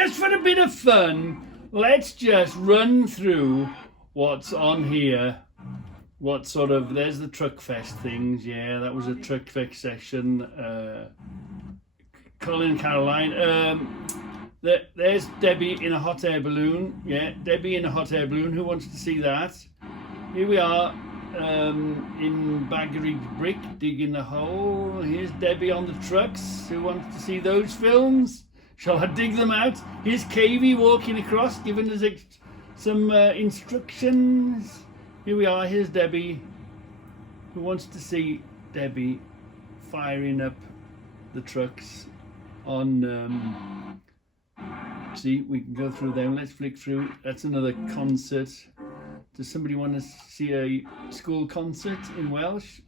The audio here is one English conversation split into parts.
just for a bit of fun, let's just run through what's on here. What sort of, there's the Truck Fest things, yeah, that was a Truck Fest session. Colin and Caroline. There's Debbie in a hot air balloon. Yeah, Debbie in a hot air balloon. Who wants to see that? Here we are in Baggery Brick digging the hole. Here's Debbie on the trucks. Who wants to see those films? Shall I dig them out? Here's Cavey walking across, giving us some instructions. Here we are. Here's Debbie. Who wants to see Debbie firing up the trucks on... see, we can go through them. Let's flick through. That's another concert. Does somebody want to see a school concert in Welsh?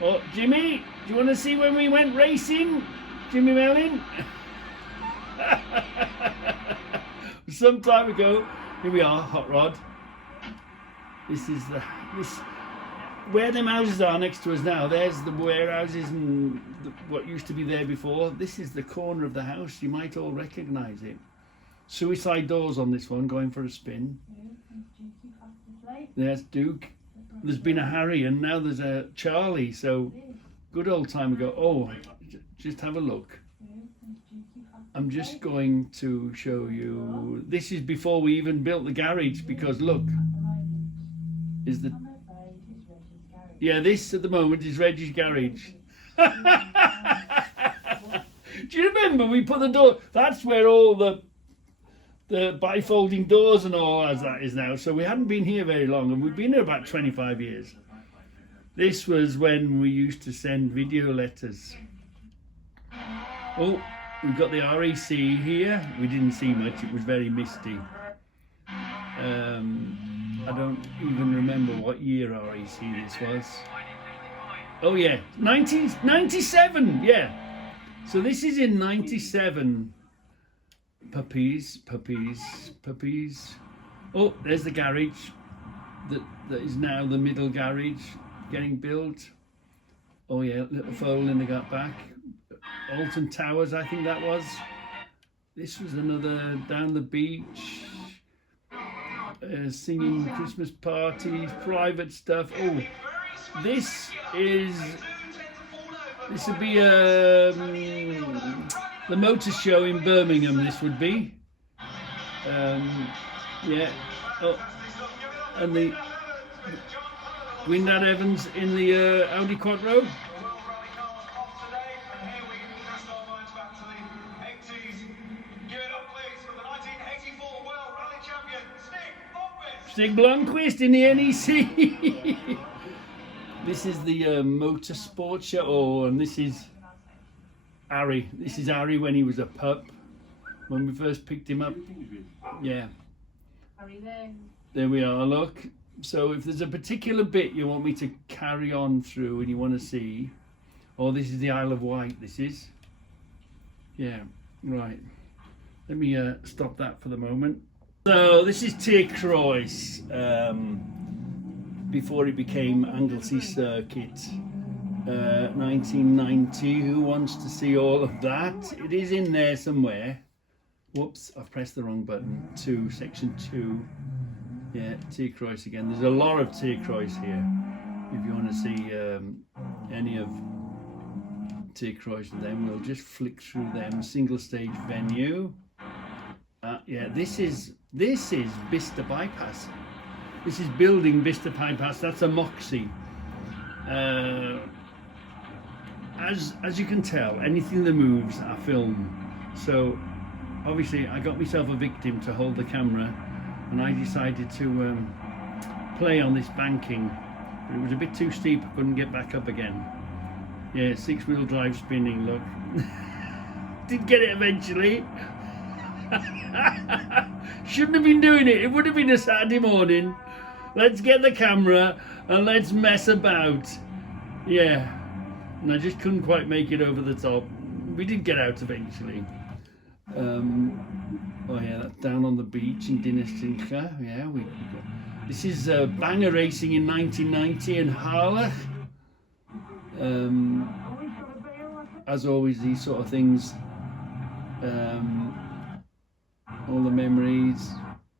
Oh, Jimmy, do you want to see when we went racing? Jimmy Mellin? Some time ago. Here we are, Hot Rod. This is where them houses are next to us now. There's the warehouses and what used to be there before. This is the corner of the house. You might all recognise it. Suicide doors on this one, going for a spin. There's Duke. There's been a Harry and now there's a Charlie. So good old time ago. Oh, just have a look. I'm just going to show you. This is before we even built the garage, because look, is the... Yeah, this at the moment is Reggie's garage. Do you remember we put the door... That's where all the bifolding doors and all as that is now. So we hadn't been here very long, and we've been here about 25 years. This was when we used to send video letters. Oh, we've got the RAC here. We didn't see much, it was very misty. I don't even remember what year RAC this was. Oh yeah, 1997, yeah. So this is in 97. Puppies. Oh, there's the garage that is now the middle garage getting built. Oh yeah, little foal in the gut back. Alton Towers, I think that was. This was another down the beach. Singing Christmas parties, private stuff. Oh, this would be the motor show in Birmingham. This would be, yeah. Oh, and the Gwynedd Evans in the Audi Quattro. Stig Blomqvist in the NEC. This is the motorsport show. Oh, and this is Harry. This is Harry when he was a pup. When we first picked him up. Yeah. There we are, look. So if there's a particular bit you want me to carry on through and you want to see. Oh, this is the Isle of Wight, this is. Yeah, right. Let me stop that for the moment. So this is Tir Croes, before it became Anglesey Circuit, 1990. Who wants to see all of that? It is in there somewhere. Whoops, I've pressed the wrong button. Section 2. Yeah, Tir Croes again. There's a lot of Tir Croes here. If you want to see any of Tir Croes of them, we'll just flick through them. Single stage venue. Yeah, this is Bicester Bypass. This is building Bicester Bypass. That's a Moxie. As you can tell, anything that moves, I film. So obviously, I got myself a victim to hold the camera, and I decided to play on this banking, but it was a bit too steep. I couldn't get back up again. Yeah, 6-wheel drive spinning. Look, did get it eventually. Shouldn't have been doing it. It would have been a Saturday morning. Let's get the camera and let's mess about. Yeah, and I just couldn't quite make it over the top. We did get out eventually. Oh yeah, that's down on the beach in Dinnestincha. Yeah, this is Banger Racing in 1990 in Harlech. As always, these sort of things all the memories.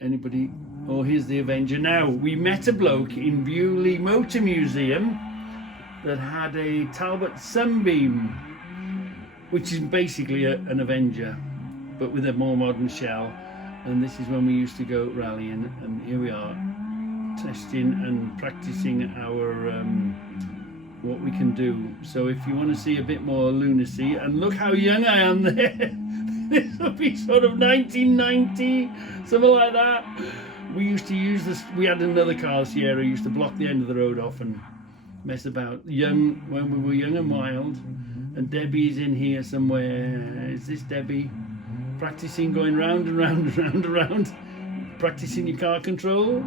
Anybody? Oh, here's the Avenger. Now, we met a bloke in Bewley Motor Museum that had a Talbot Sunbeam, which is basically an Avenger, but with a more modern shell. And this is when we used to go rallying, and here we are, testing and practicing our what we can do. So if you want to see a bit more lunacy, and look how young I am there. This will be sort of 1990, something like that. We used to use this. We had another car, Sierra, used to block the end of the road off and mess about. Young, when we were young and wild. And Debbie's in here somewhere. Is this Debbie? Practicing going round and round and round and round. Practicing your car control.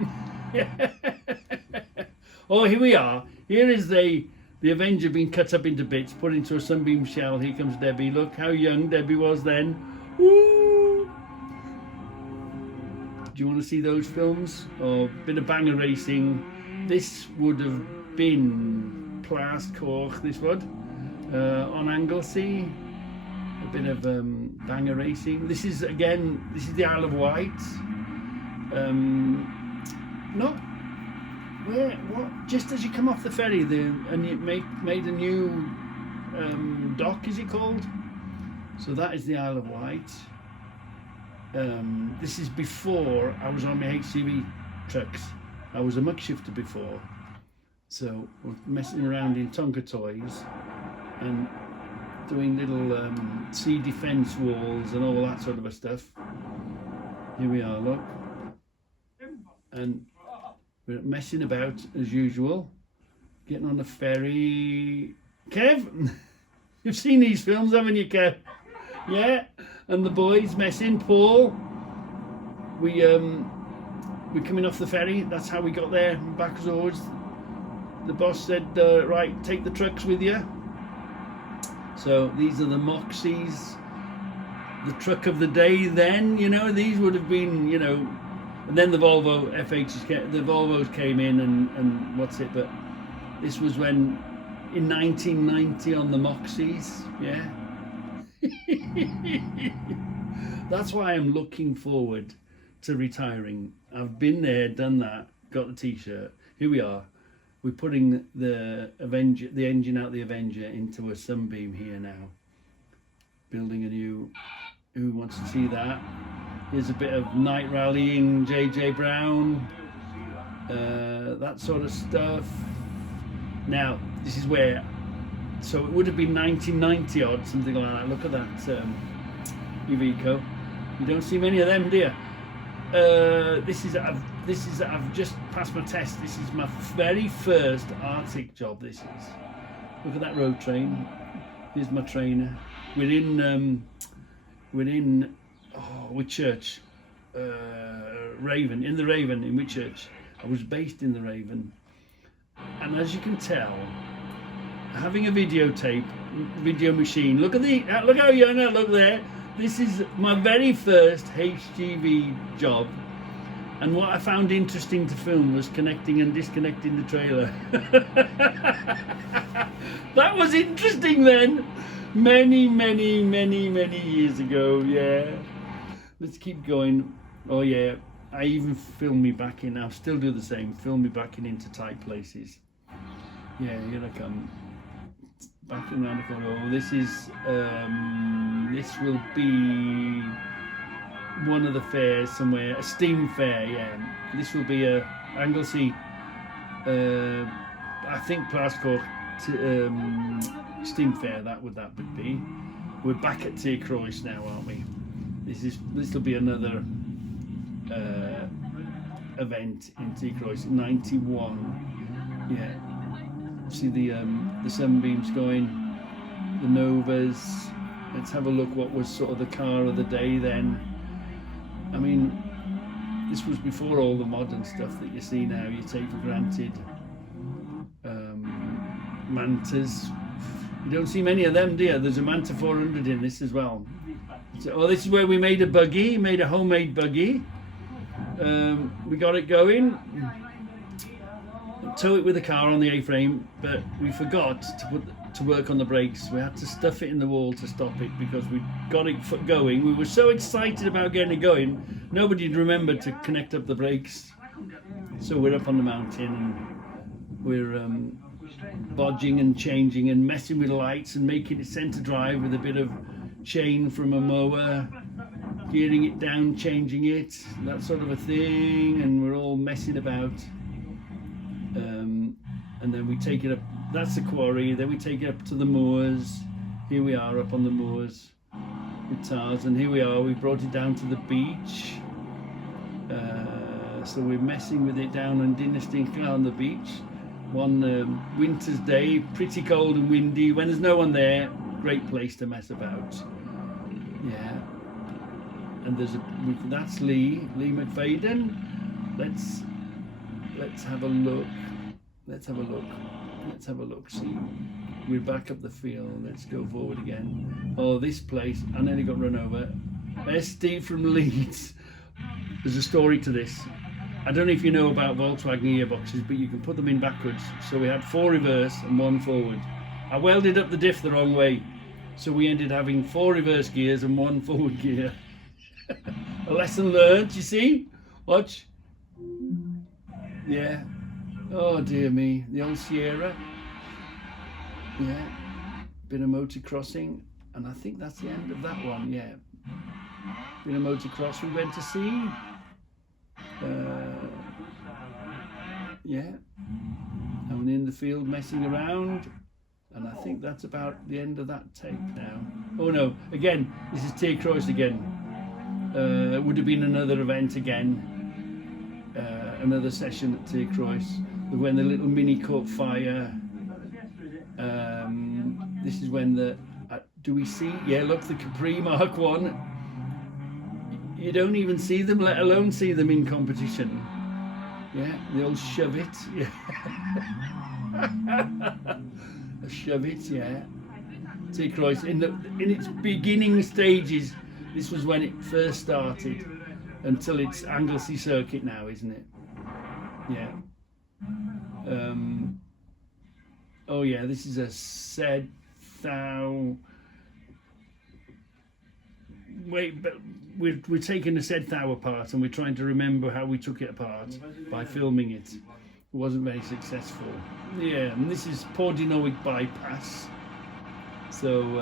Oh, here we are. Here is the Avenger being cut up into bits, put into a Sunbeam shell. Here comes Debbie. Look how young Debbie was then. Woo! Do you want to see those films? Or a bit of banger racing. This would have been Plaastkirch, this would. On Anglesey. A bit of banger racing. This is the Isle of Wight. Not where, what? Just as you come off the ferry, and you made a new dock, is it called? So that is the Isle of Wight. This is before I was on my HCV trucks. I was a muck shifter before, so we're messing around in Tonka toys and doing little sea defence walls and all that sort of stuff. Here we are, look, and we're messing about as usual, getting on the ferry. Kev, you've seen these films, haven't you, Kev? Yeah, and the boys messing. Paul, we're coming off the ferry. That's how we got there. Back as always. The boss said, right, take the trucks with you. So these are the Moxies, the truck of the day then, you know, these would have been, you know, and then the Volvo FHs, the Volvos came in and what's it, but this was when, in 1990 on the Moxies, yeah. That's why I'm looking forward to retiring. I've been there, done that, got the t-shirt, here we are. We're putting the engine out the Avenger into a Sunbeam here now. Building a new, who wants to see that? Here's a bit of night rallying, JJ Brown, that sort of stuff. Now, this is where, so it would have been 1990 odd, something like that. Look at that Iveco. You don't see many of them, do you? I've just passed my test. This is my very first Arctic job. This is. Look at that road train. Here's my trainer. We're in Whitchurch, Raven, in the Raven in Whitchurch. I was based in the Raven, and as you can tell, having a video machine. Look how young I look there. This is my very first HGV job, and what I found interesting to film was connecting and disconnecting the trailer. That was interesting then, many years ago. Yeah, let's keep going. Oh yeah, I even film me backing. I'll still do the same, film me backing into tight places. Yeah, here I come. Backing around the corner. Oh, this is this will be one of the fairs somewhere, a steam fair. Yeah, this will be a Anglesey, I think Plaastkirch steam fair. That would be. We're back at Tierkreuz now, aren't we? This will be another event in Tierkreuz, 91. Yeah. See the Sunbeams going, the Novas. Let's have a look what was sort of the car of the day then. I mean, this was before all the modern stuff that you see now, you take for granted. Mantas. You don't see many of them, do you? There's a Manta 400 in this as well. So, this is where we made a homemade buggy. We got it going. Tow it with a car on the A-frame, but we forgot to work on the brakes. We had to stuff it in the wall to stop it because we got it going. We were so excited about getting it going, nobody had remembered to connect up the brakes. So we're up on the mountain and we're bodging and changing and messing with lights and making it centre drive with a bit of chain from a mower, gearing it down, changing it, that sort of a thing, and we're all messing about. And then we take it up, that's the quarry, then we take it up to the moors. Here we are up on the moors with tars, and here we are, we brought it down to the beach. So we're messing with it down on Dinnerstinkler on the beach. One winter's day, pretty cold and windy, when there's no one there, great place to mess about. Yeah. And that's Lee McFadden. Let's have a look. Let's have a look. See, we're back up the field. Let's go forward again. Oh, this place, I nearly got run over. There's Steve from Leeds. There's a story to this. I don't know if you know about Volkswagen gearboxes, but you can put them in backwards. So we had 4 reverse and 1 forward. I welded up the diff the wrong way, so we ended having 4 reverse gears and 1 forward gear. A lesson learned, you see? Watch. Yeah. Oh dear me, the old Sierra. Yeah. Bit of motocrossing, and I think that's the end of that one. Yeah. Bit of motocross we went to see. Yeah. I'm in the field messing around. And I think that's about the end of that tape now. Oh no, again, this is Tea Cross again. Would have been another event again. Another session at Tea Cross. When the little mini caught fire. This is when the, do we see? Yeah, look, the Capri Mark 1. You don't even see them, let alone see them in competition. Yeah, they'll shove it. Yeah. Shove it, yeah. Tea Cross in its beginning stages. This was when it first started, until it's Anglesey Circuit now, isn't it? Yeah. Oh yeah, this is a said thou. Wait, but we're taking the said thou apart, and we're trying to remember how we took it apart by filming it. It wasn't very successful. Yeah, and this is Portdinowick bypass. So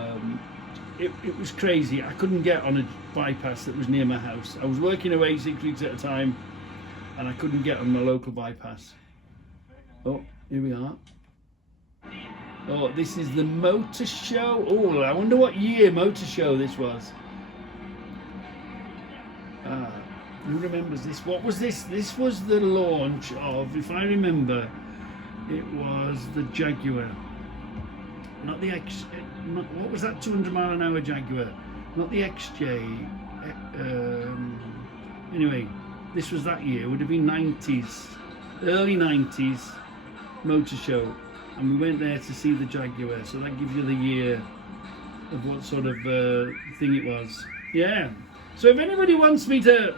it was crazy. I couldn't get on a bypass that was near my house. I was working away 6 weeks at a time, and I couldn't get on my local bypass. Oh, here we are. Oh, this is the motor show. Oh, I wonder what year motor show this was. Who remembers this? What was this? This was the launch of, if I remember, it was the Jaguar. Not the X. What was that 200-mile-an-hour Jaguar? Not the XJ. Anyway, this was that year. It would have been 90s, early 90s motor show, and we went there to see the Jaguar. So that gives you the year of what sort of thing it was. Yeah. So if anybody wants me to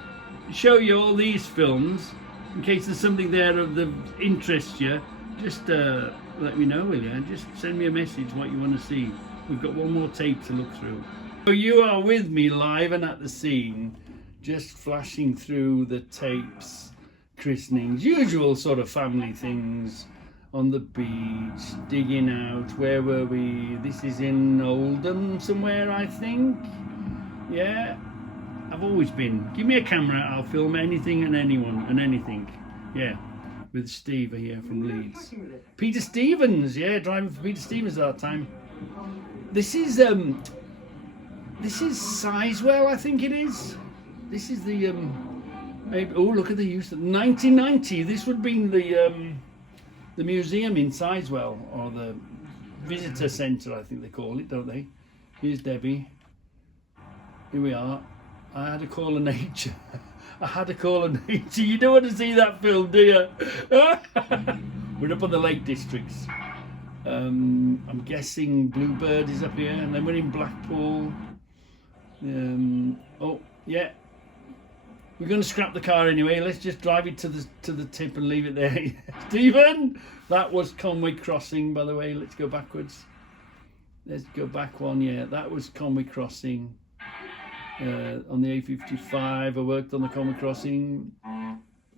show you all these films, in case there's something there of the interest you, just let me know, will you? Just send me a message what you want to see. We've got one more tape to look through. So you are with me live and at the scene, just flashing through the tapes, christenings, usual sort of family things, on the beach, digging out. Where were we? This is in Oldham somewhere, I think. Yeah. I've always been. Give me a camera, I'll film anything and anyone and anything. Yeah, with Steve here from Leeds. Peter Stevens, yeah, driving for Peter Stevens at that time. This is Sizewell, I think it is. This is the maybe, oh, look at the use of 1990. This would be the museum in Sizewell, or the visitor centre, I think they call it, don't they? Here's Debbie. Here we are. I had a call of nature. I had a call of nature. You don't want to see that film, do you? We're up on the Lake Districts. I'm guessing Bluebird is up here, and then we're in Blackpool. Oh, yeah. We're going to scrap the car anyway. Let's just drive it to the tip and leave it there. Stephen, that was Conway Crossing, by the way. Let's go backwards. Let's go back one. Yeah, that was Conway Crossing. On the A55, I worked on the Conway Crossing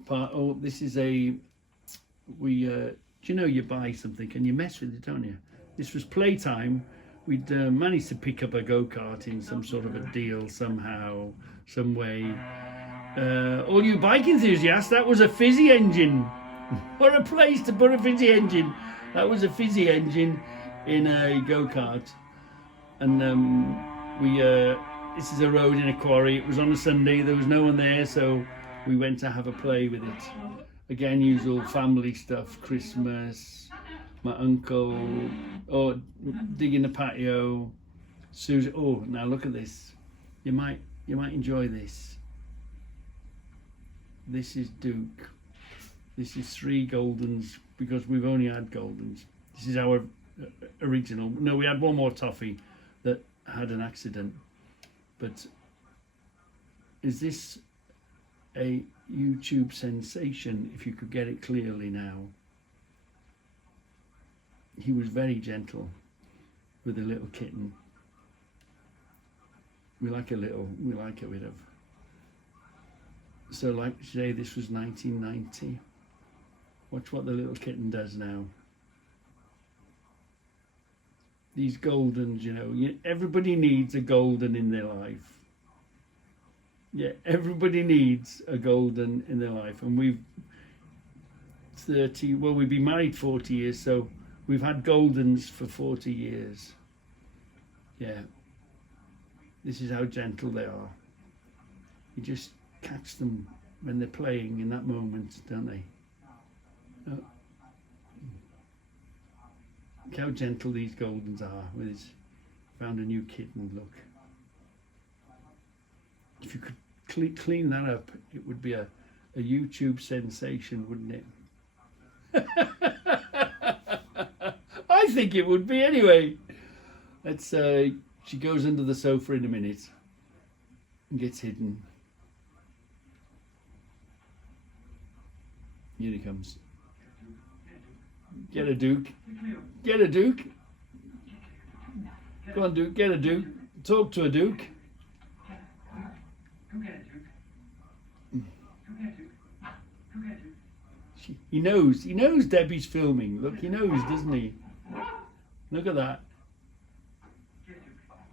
part. Oh, this is a do you know you buy something and you mess with it, don't you? This was playtime. We'd managed to pick up a go-kart in some sort of a deal somehow, some way. All you bike enthusiasts, that was a fizzy engine. What a place to put a fizzy engine. That was a fizzy engine in a go-kart. And this is a road in a quarry. It was on a Sunday, there was no one there, so we went to have a play with it. Again, usual family stuff, Christmas, my uncle, digging the patio, Susan. Oh, now look at this. You might enjoy this. This is Duke. This is 3 Goldens because we've only had Goldens. This is our original. No, we had one more toffee that had an accident. But is this a YouTube sensation, if you could get it clearly now? He was very gentle with a little kitten. We like a bit of. So like today, this was 1990. Watch what the little kitten does now. These Goldens, you know, everybody needs a Golden in their life. Yeah, everybody needs a Golden in their life. And we've we've been married 40 years, so we've had Goldens for 40 years. Yeah. This is how gentle they are. You just catch them when they're playing in that moment, don't they? Oh. Look how gentle these Goldens are with his, found a new kitten, look. If you could clean that up, it would be a YouTube sensation, wouldn't it? I think it would be anyway. Let's she goes under the sofa in a minute and gets hidden. Here he comes. Get a Duke. Get a Duke. Go on, Duke. Get a Duke. Talk to a Duke. He knows. He knows Debbie's filming. Look, he knows, doesn't he? Look at that.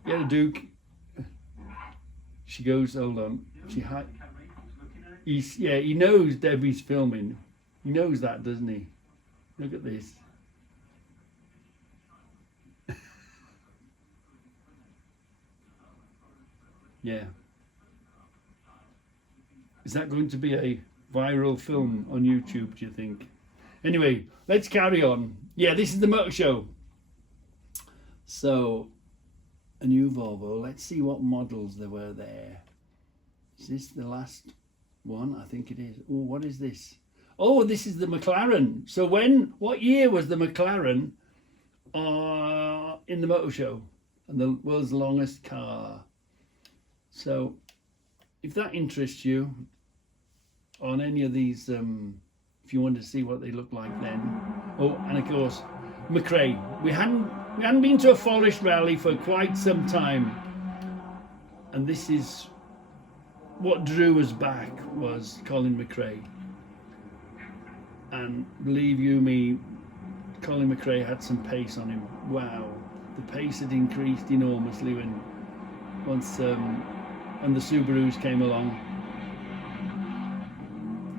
Get a Duke. She goes, hold on. He knows Debbie's filming. He knows that, doesn't he? Look at this. Yeah. Is that going to be a viral film on YouTube, do you think? Anyway, let's carry on. Yeah, this is the motor show. So, a new Volvo. Let's see what models there were there. Is this the last one? I think it is. Oh, what is this? Oh, this is the McLaren. So what year was the McLaren in the motor show? And the world's longest car. So, if that interests you, on any of these, if you want to see what they look like then. Oh, and of course, McRae. We hadn't been to a Forest rally for quite some time, and this is what drew us back, was Colin McRae. And believe you me, Colin McRae had some pace on him. Wow, the pace had increased enormously once and the Subarus came along.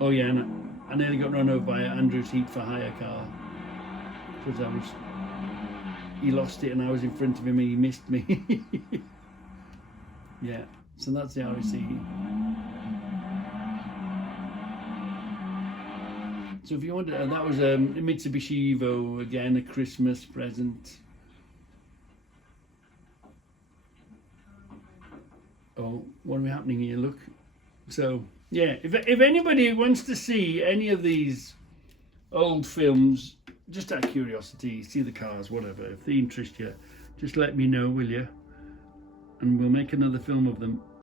Oh yeah, and I nearly got run over by Andrew's Heat for Hire car because he lost it and I was in front of him and he missed me. Yeah, so that's the RSC. So if you want, that was a Mitsubishi Evo, again a Christmas present. Oh, what are we happening here? Look. So yeah, if anybody wants to see any of these old films, just out of curiosity, see the cars, whatever, if they interest you, just let me know, will you? And we'll make another film of them.